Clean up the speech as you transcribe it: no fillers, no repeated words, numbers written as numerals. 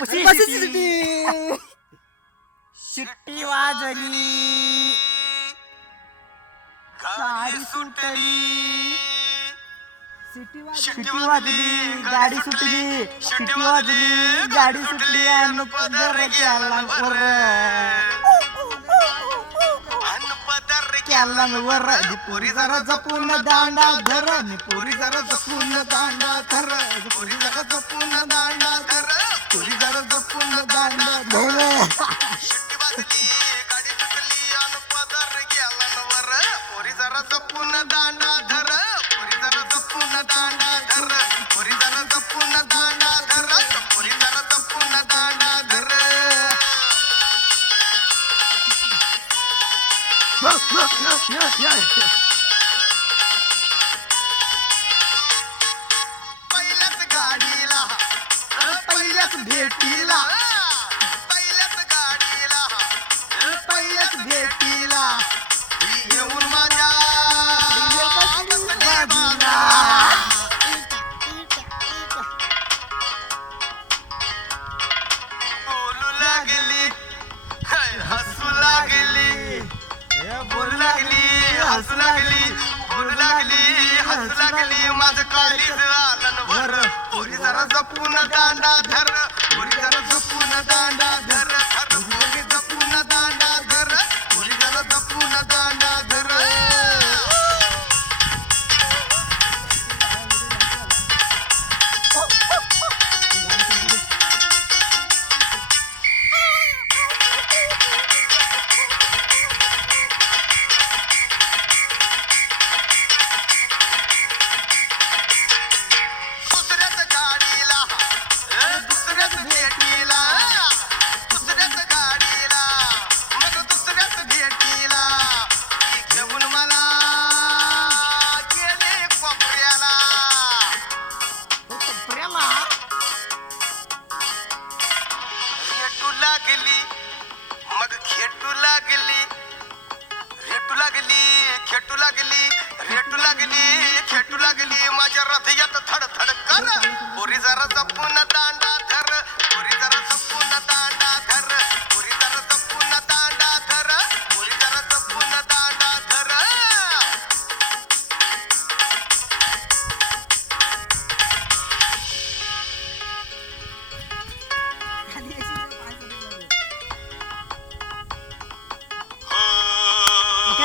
शिट्टी वाजली, गाडी सुटली. शिट्टी वाजली, गाडी सुटली. शिट्टी वाजली, गाडी सुटली आणि पदर केला वर. केला वर. पोरी जरा जपून दांडा धर. पोरी जरा जपून दांडा धर. पोरी जरा जपून दांडा धर. पोरी जरा जपून दांडा धर. शिट्टी वाजली, गाडी सुटली आणि पदर गेला वर. पोरी जरा जपून दांडा धर. पोरी जरा जपून दांडा धर. पोरी जरा जपून दांडा धर. पोरी जरा जपून दांडा धर. पहिल्याच गाडीला, पहिल्याच भेटीला, पहिल्याच गाडीला, पहिल्याच भेटीला येऊन माझ्या बाजूला. बोलू लागली, हसू लागली, बोलू लागली, हसू लागली, बोलू लागली, हसू लागली. माझं काळीज आलं भर. पोरी जरा जपून दांडा धर. पोरी जरा जपून दांडा धर. पोरी जपून दांडा धर. पोरी जरा जपून दांडा धर. दुसऱ्याच गाडीला, दुसऱ्याच भेटीला, दुसऱ्याच गाडीला, मग दुसऱ्याच भेटीला घेऊन मला गेले कोपऱ्याला. कोपऱ्याला रेटू लागली, मग खेटू लागली. रेटू लागली, खेटू लागली, रेटू लागली, खेटू लागली. माझ्या हृदयात थडथड कर. पोरी जरा जपून दांडा धर. पोरी जरा जपून दांडा धर.